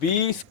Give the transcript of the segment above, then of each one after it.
20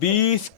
20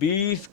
20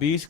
20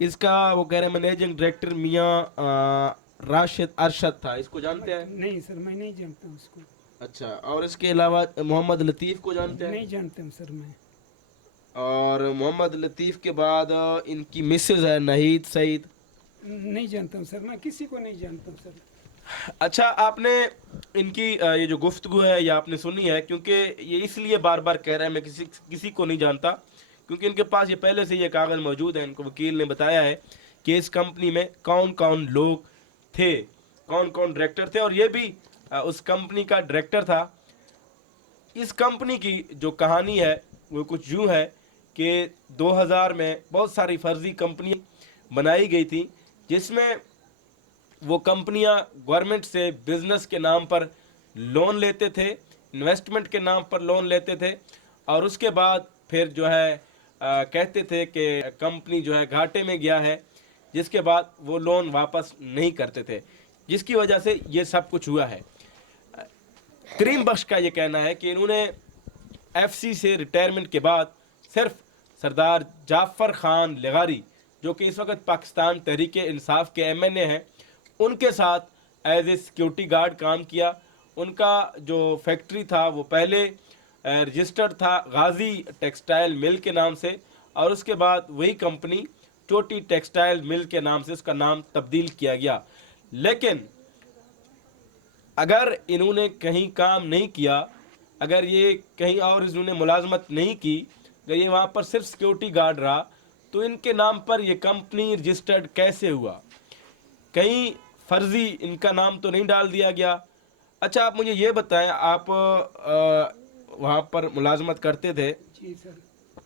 اس کا وہ کہہ رہے ہیں مینیجنگ ڈائریکٹر میاں راشد ارشد تھا، اس کو جانتے ہیں؟ نہیں سر میں نہیں جانتا ہوں اس کو، اچھا، اور اس کے علاوہ محمد لطیف کو جانتے ہیں؟ نہیں جانتا ہوں سر میں. اور محمد لطیف کے بعد ان کی مسز ہے نہید سعید. نہیں جانتا ہوں سر، میں کسی کو نہیں جانتا ہوں سر. اچھا، آپ نے ان کی یہ جو گفتگو ہے یہ آپ نے سنی ہے، کیونکہ یہ اس لیے بار بار کہہ رہے ہیں میں کسی کو نہیں جانتا، کیونکہ ان کے پاس یہ پہلے سے یہ کاغذ موجود ہے، ان کو وکیل نے بتایا ہے کہ اس کمپنی میں کون کون لوگ تھے، کون کون ڈائریکٹر تھے، اور یہ بھی اس کمپنی کا ڈائریکٹر تھا. اس کمپنی کی جو کہانی ہے وہ کچھ یوں ہے کہ 2000 میں بہت ساری فرضی کمپنیاں بنائی گئی تھیں، جس میں وہ کمپنیاں گورنمنٹ سے بزنس کے نام پر لون لیتے تھے، انویسٹمنٹ کے نام پر لون لیتے تھے، اور اس کے بعد پھر جو ہے کہتے تھے کہ کمپنی جو ہے گھاٹے میں گیا ہے، جس کے بعد وہ لون واپس نہیں کرتے تھے، جس کی وجہ سے یہ سب کچھ ہوا ہے. کریم بخش کا یہ کہنا ہے کہ انہوں نے ایف سی سے ریٹائرمنٹ کے بعد صرف سردار جعفر خان لغاری جو کہ اس وقت پاکستان تحریک انصاف کے ایم این اے ہیں، ان کے ساتھ ایز اے سیکیورٹی گارڈ کام کیا. ان کا جو فیکٹری تھا وہ پہلے رجسٹرڈ تھا غازی ٹیکسٹائل مل کے نام سے، اور اس کے بعد وہی کمپنی چوٹی ٹیکسٹائل مل کے نام سے اس کا نام تبدیل کیا گیا. لیکن اگر انہوں نے کہیں کام نہیں کیا، اگر یہ کہیں اور انہوں نے ملازمت نہیں کی، اگر یہ وہاں پر صرف سیکیورٹی گارڈ رہا، تو ان کے نام پر یہ کمپنی رجسٹرڈ کیسے ہوا؟ کہیں فرضی ان کا نام تو نہیں ڈال دیا گیا؟ اچھا، آپ مجھے یہ بتائیں، آپ وہاں پر ملازمت کرتے تھے، جی سر.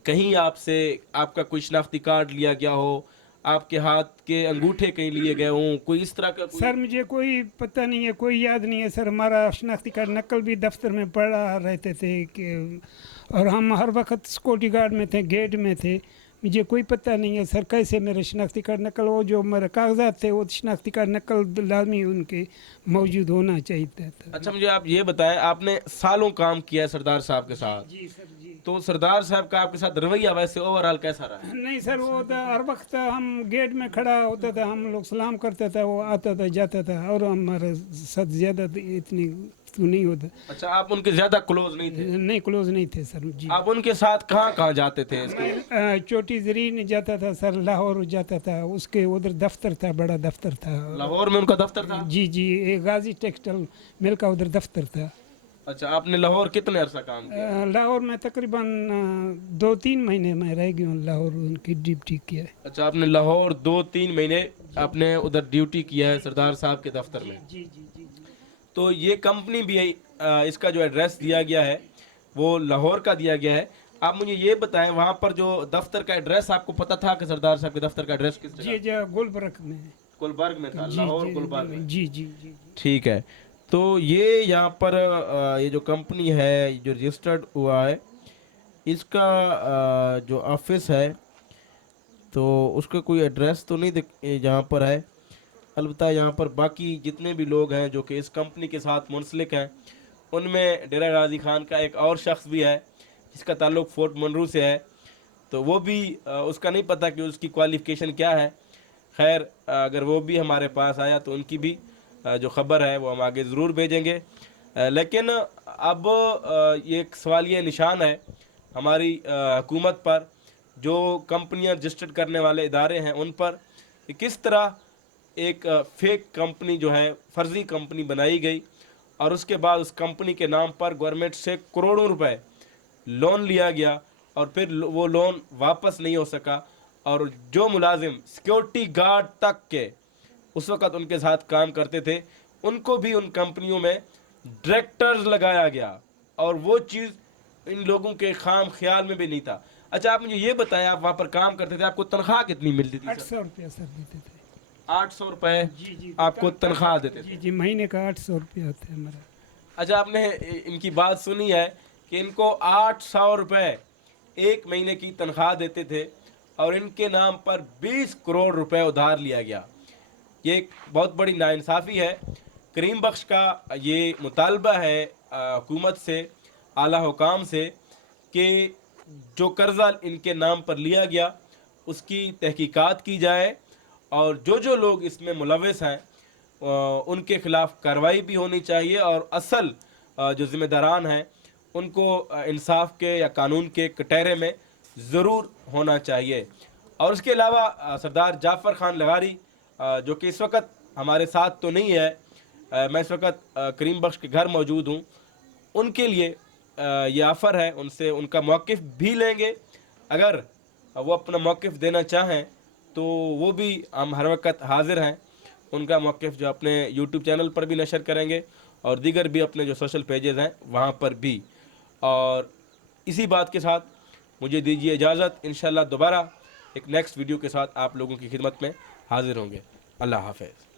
کہیں آپ سے آپ کا کوئی شناختی کارڈ لیا گیا ہو، آپ کے ہاتھ کے انگوٹھے کہیں لیے گئے ہوں، کوئی اس طرح کا کوئی؟ سر مجھے کوئی پتہ نہیں ہے، کوئی یاد نہیں ہے سر. ہمارا شناختی کارڈ نقل بھی دفتر میں پڑا رہتے تھے کہ، اور ہم ہر وقت سیکورٹی گارڈ میں تھے، گیٹ میں تھے. مجھے کوئی پتہ نہیں ہے سر کیسے میرے شناختی کارڈ نقل، وہ جو میرے کاغذات تھے وہ شناختی کارڈ نقل لازمی ان کے موجود ہونا چاہیے تھا. اچھا، مجھے آپ یہ بتائیں، آپ نے سالوں کام کیا ہے سردار صاحب کے ساتھ، جی سر. جی تو سردار صاحب کا آپ کے ساتھ رویہ ویسے اوورآل کیسا رہا ہے؟ نہیں سر، وہ ہر وقت ہم گیٹ میں کھڑا ہوتا تھا، ہم لوگ سلام کرتا تھا، وہ آتا تھا جاتا تھا، اور ہمارے ساتھ زیادہ اتنی تو نہیں ہوتا. اچھا، آپ ان کے زیادہ کلوز نہیں تھے؟ نہیں کلوز نہیں تھے سر. جی. آپ ان کے ساتھ کہاں کہاں جاتے تھے اس کے؟ میں چوٹی زرین جاتا تھا سر، لاہور جاتا تھا، اس کے ادھر دفتر تھا، بڑا دفتر تھا. لاہور میں ان کا دفتر تھا؟ جی جی، ایک غازی ٹیکسٹائل مل کا ادھر دفتر تھا. اچھا، آپ نے لاہور کتنے عرصہ کام کیا؟ لاہور میں تقریباً 2-3 مہینے میں رہ گیا ہوں، لاہور ان کی ڈیوٹی کیا ہے. اچھا، آپ نے لاہور 2-3 مہینے آپ نے ادھر ڈیوٹی کیا ہے سردار صاحب کے دفتر میں. جی جی جی جی. تو یہ کمپنی بھی اس کا جو ایڈریس دیا گیا ہے وہ لاہور کا دیا گیا ہے. آپ مجھے یہ بتائیں، وہاں پر جو دفتر کا ایڈریس آپ کو پتہ تھا کہ سردار صاحب کے دفتر کا ایڈریس کس جگہ؟ جی جی، گلبرگ میں. گلبرگ میں تھا، لاہور گلبرگ میں. جی جی جی. ٹھیک ہے. تو یہ یہاں پر یہ جو کمپنی ہے جو رجسٹرڈ ہوا ہے، اس کا جو آفس ہے تو اس کا کوئی ایڈریس تو نہیں جہاں پر ہے. البتہ یہاں پر باقی جتنے بھی لوگ ہیں جو کہ اس کمپنی کے ساتھ منسلک ہیں، ان میں ڈیرہ غازی خان کا ایک اور شخص بھی ہے جس کا تعلق فورٹ منرو سے ہے. تو وہ بھی اس کا نہیں پتہ کہ اس کی کوالیفیکیشن کیا ہے. خیر، اگر وہ بھی ہمارے پاس آیا تو ان کی بھی جو خبر ہے وہ ہم آگے ضرور بھیجیں گے. لیکن اب یہ ایک سوالیہ نشان ہے ہماری حکومت پر، جو کمپنیاں رجسٹرڈ کرنے والے ادارے ہیں ان پر، کہ کس طرح ایک فیک کمپنی جو ہے، فرضی کمپنی بنائی گئی، اور اس کے بعد اس کمپنی کے نام پر گورنمنٹ سے کروڑوں روپے لون لیا گیا، اور پھر وہ لون واپس نہیں ہو سکا. اور جو ملازم سیکیورٹی گارڈ تک کے اس وقت ان کے ساتھ کام کرتے تھے، ان کو بھی ان کمپنیوں میں ڈائریکٹرز لگایا گیا، اور وہ چیز ان لوگوں کے خام خیال میں بھی نہیں تھا. اچھا، آپ مجھے یہ بتائیں، آپ وہاں پر کام کرتے تھے، آپ کو تنخواہ کتنی ملتی تھی؟ 800 روپیہ سر دیتے تھے. 800 روپے جی جی. آپ کو تنخواہ دیتے تھے؟ جی جی، مہینے کا 800 روپیہ ہوتا ہے ہمارا. اچھا، آپ نے ان کی بات سنی ہے کہ ان کو 800 روپے ایک مہینے کی تنخواہ دیتے تھے، اور ان کے نام پر 20 کروڑ روپے ادھار لیا گیا. یہ ایک بہت بڑی ناانصافی ہے. کریم بخش کا یہ مطالبہ ہے حکومت سے، اعلیٰ حکام سے، کہ جو قرضہ ان کے نام پر لیا گیا اس کی تحقیقات کی جائے اور جو لوگ اس میں ملوث ہیں ان کے خلاف کارروائی بھی ہونی چاہیے، اور اصل جو ذمہ داران ہیں ان کو انصاف کے یا قانون کے کٹہرے میں ضرور ہونا چاہیے۔ اور اس کے علاوہ سردار جعفر خان لغاری جو کہ اس وقت ہمارے ساتھ تو نہیں ہے، میں اس وقت کریم بخش کے گھر موجود ہوں، ان کے لیے یہ آفر ہے، ان سے ان کا موقف بھی لیں گے۔ اگر وہ اپنا موقف دینا چاہیں تو وہ بھی ہم ہر وقت حاضر ہیں، ان کا موقف جو اپنے یوٹیوب چینل پر بھی نشر کریں گے اور دیگر بھی اپنے جو سوشل پیجز ہیں وہاں پر بھی۔ اور اسی بات کے ساتھ مجھے دیجیے اجازت، انشاءاللہ دوبارہ ایک نیکسٹ ویڈیو کے ساتھ آپ لوگوں کی خدمت میں حاضر ہوں گے۔ اللہ حافظ۔